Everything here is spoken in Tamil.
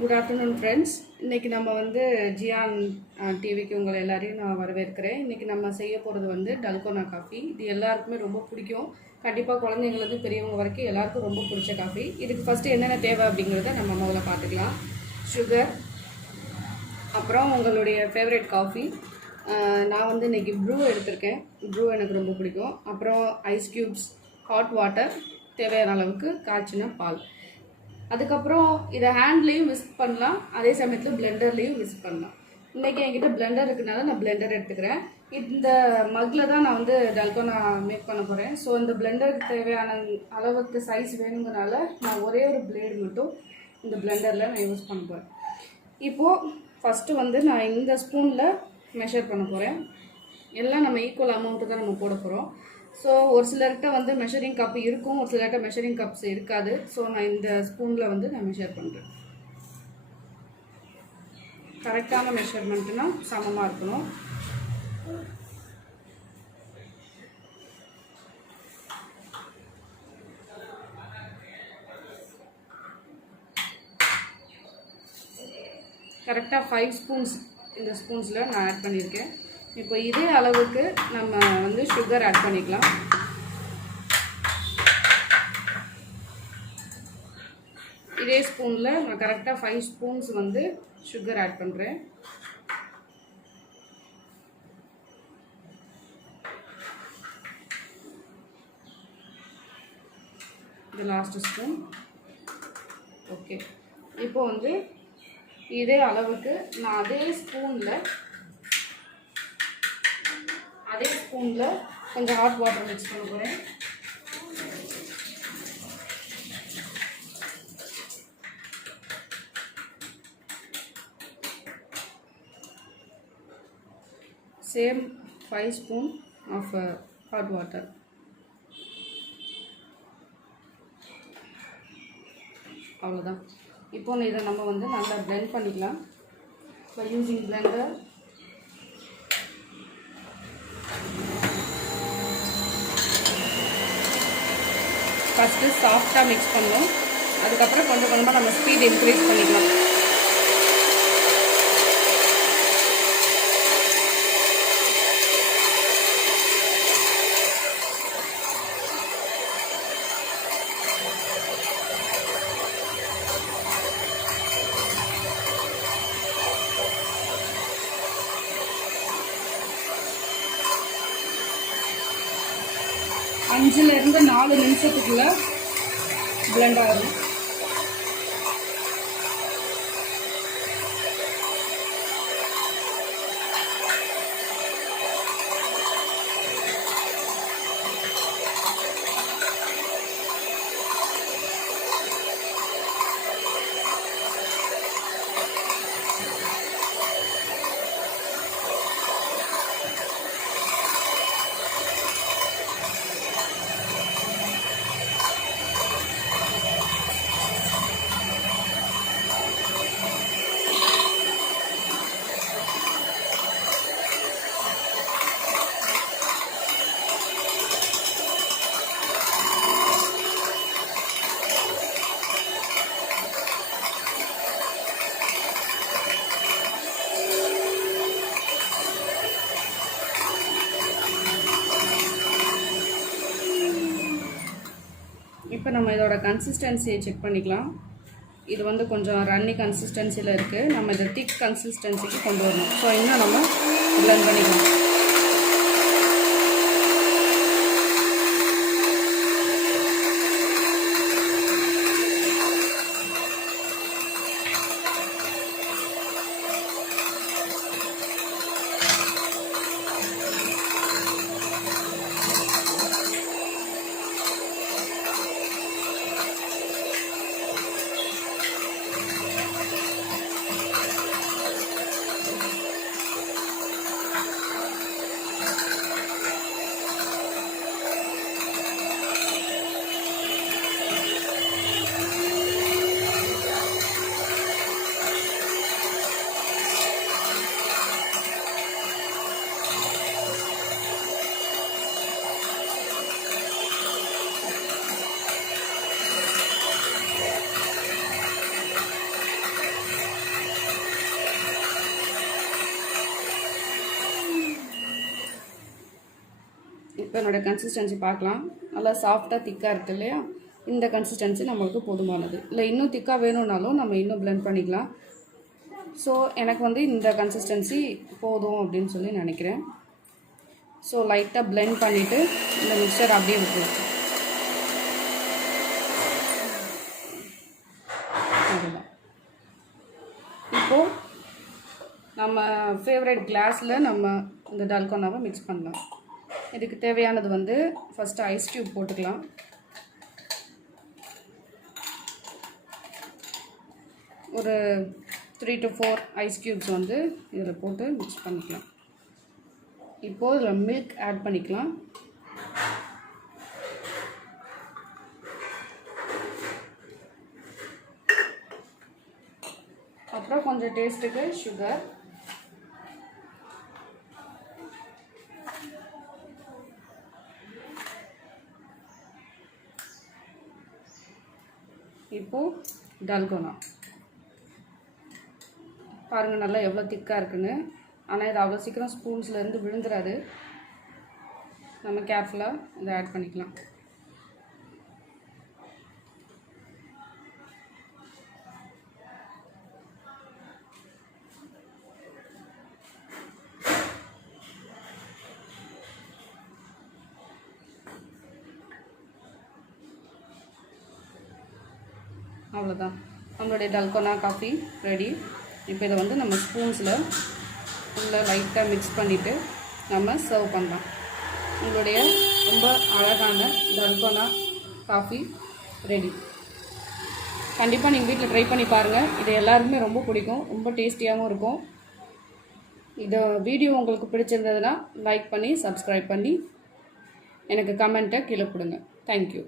Good afternoon friends. இன்றைக்கி நம்ம வந்து ஜியான் டிவிக்கு உங்களை எல்லாரையும் நான் வரவேற்கிறேன். இன்றைக்கி நம்ம செய்ய போகிறது வந்து டல்கோனா காஃபி. இது எல்லாருக்குமே ரொம்ப பிடிக்கும். கண்டிப்பாக குழந்தைங்களுக்கு பெரியவங்க வரைக்கும் எல்லாருக்கும் ரொம்ப பிடிச்ச காஃபி. இதுக்கு ஃபஸ்ட்டு என்னென்ன தேவை அப்படிங்கிறத நம்ம முதல்ல பார்த்துக்கலாம். சுகர், அப்புறம் உங்களுடைய ஃபேவரட் காஃபி. நான் வந்து இன்றைக்கி ப்ரூ எடுத்திருக்கேன். ப்ரூ எனக்கு ரொம்ப பிடிக்கும். அப்புறம் ஐஸ் க்யூப்ஸ், ஹாட் வாட்டர், தேவையான அளவுக்கு காய்ச்சின பால். அதுக்கப்புறம் இதை ஹேண்ட்லேயும் விஸ்க் பண்ணலாம், அதே சமயத்தில் பிளெண்டர்லேயும் விஸ்க் பண்ணலாம். இன்றைக்கி என்கிட்ட பிளெண்டர் இருக்குனால நான் பிளெண்டர் எடுத்துக்கிறேன். இந்த மக்கில் தான் நான் வந்து டல்கோனா மேக் பண்ண போகிறேன். ஸோ இந்த பிளெண்டருக்கு தேவையான அளவுக்கு சைஸ் வேணுங்கிறனால நான் ஒரே ஒரு பிளேடு மட்டும் இந்த பிளெண்டரில் நான் யூஸ் பண்ண போகிறேன். இப்போது ஃபஸ்ட்டு வந்து நான் இந்த ஸ்பூனில் மெஷர் பண்ண போகிறேன். எல்லாம் நம்ம ஈக்குவல் அமௌண்ட்டு தான் நம்ம போட போகிறோம். ஸோ ஒரு சிலர்கிட்ட வந்து மெஷரிங் கப் இருக்கும், ஒரு சிலர்கிட்ட மெஷரிங் கப்ஸ் இருக்காது. ஸோ நான் இந்த ஸ்பூனில் வந்து நான் மெஷர் பண்ணுறேன். கரெக்டான மெஷர்மெண்ட்டுனா சமமாக இருக்கணும். கரெக்டாக 5 ஸ்பூன்ஸ் இந்த ஸ்பூன்ஸில் நான் ஆட் பண்ணியிருக்கேன். இப்போ இதே அளவுக்கு நம்ம வந்து சுகர் ஆட் பண்ணிக்கலாம். இதே ஸ்பூனில் நான் கரெக்டாக 5 ஸ்பூன்ஸ் வந்து சுகர் ஆட் பண்ணுறேன். இது லாஸ்ட் ஸ்பூன். ஓகே, இப்போ வந்து இதே அளவுக்கு நான் அதே ஸ்பூனில் கொஞ்சம் ஹாட் வாட்டர் மிக்ஸ் பண்ண போகிறேன். Same 5 spoon of hot water. அவ்வளோதான். இப்போ இதை நம்ம வந்து நல்லா பிளெண்ட் பண்ணிக்கலாம். By using blender. ஃபஸ்ட்டு சாஃப்டாக மிக்ஸ் பண்ணணும். அதுக்கப்புறம் கொஞ்சம் கொஞ்சமாக நம்ம ஸ்பீட் இன்க்ரீஸ் பண்ணிக்கலாம். அஞ்சுலேருந்து 4 நிமிஷத்துக்குள்ளே பிளெண்ட் ஆகும். இப்போ நம்ம இதோட கன்சிஸ்டன்சியை செக் பண்ணிக்கலாம். இது வந்து கொஞ்சம் ரன்னி கன்சிஸ்டன்சியில் இருக்குது. நம்ம இதை திக் கன்சிஸ்டன்சிக்கு கொண்டு வரணும். ஸோ இன்னும் நம்ம பிளெண்ட் பண்ணிக்கலாம். இப்போ என்னோடய கன்சிஸ்டன்சி பார்க்கலாம். நல்லா சாஃப்டாக திக்காக இருக்குது இல்லையா? இந்த கன்சிஸ்டன்சி நம்மளுக்கு போதுமானது. இல்லை இன்னும் திக்காக வேணும்னாலும் நம்ம இன்னும் பிளெண்ட் பண்ணிக்கலாம். ஸோ எனக்கு வந்து இந்த கன்சிஸ்டன்சி போதும் அப்படின்னு சொல்லி நினைக்கிறேன். ஸோ லைட்டாக பிளெண்ட் பண்ணிவிட்டு இந்த மிக்சர் அப்படியே விட்டுருவோம். அதுதான். இப்போது நம்ம ஃபேவரட் கிளாஸில் நம்ம இந்த டால்கோனாவை மிக்ஸ் பண்ணலாம். இதுக்கு தேவையானது வந்து ஃபஸ்ட்டு ஐஸ் க்யூப் போட்டுக்கலாம். ஒரு 3 to 4 ஐஸ் க்யூப்ஸ் வந்து இதில் போட்டு மிக்ஸ் பண்ணிக்கலாம். இப்போது இதில் மில்க் ஆட் பண்ணிக்கலாம். அப்புறம் கொஞ்சம் டேஸ்ட்டுக்கு சுகர், இப்போது டால்கோனா பாருங்கள் நல்லா எவ்வளோ திக்காக இருக்குன்னு. ஆனால் இது அவ்வளோ சீக்கிரம் ஸ்பூன்ஸ்லேருந்து விழுந்துடாது. நம்ம கேர்ஃபுல்லாக இதை ஆட் பண்ணிக்கலாம். அவ்வளோதான், நம்மளுடைய டால்கோனா காஃபி ரெடி. இப்போ இதை வந்து நம்ம ஸ்பூன்ஸில் உள்ளே லைட்டாக மிக்ஸ் பண்ணிவிட்டு நம்ம சர்வ் பண்ணலாம். உங்களுடைய ரொம்ப அழகான டால்கோனா காஃபி ரெடி. கண்டிப்பாக நீங்கள் வீட்டில் ட்ரை பண்ணி பாருங்கள். இது எல்லாருக்குமே ரொம்ப பிடிக்கும், ரொம்ப டேஸ்டியாகவும் இருக்கும். இந்த வீடியோ உங்களுக்கு பிடிச்சிருந்ததுன்னா லைக் பண்ணி சப்ஸ்கிரைப் பண்ணி எனக்கு கமெண்ட்டை கீழே கொடுங்க. தேங்க்யூ.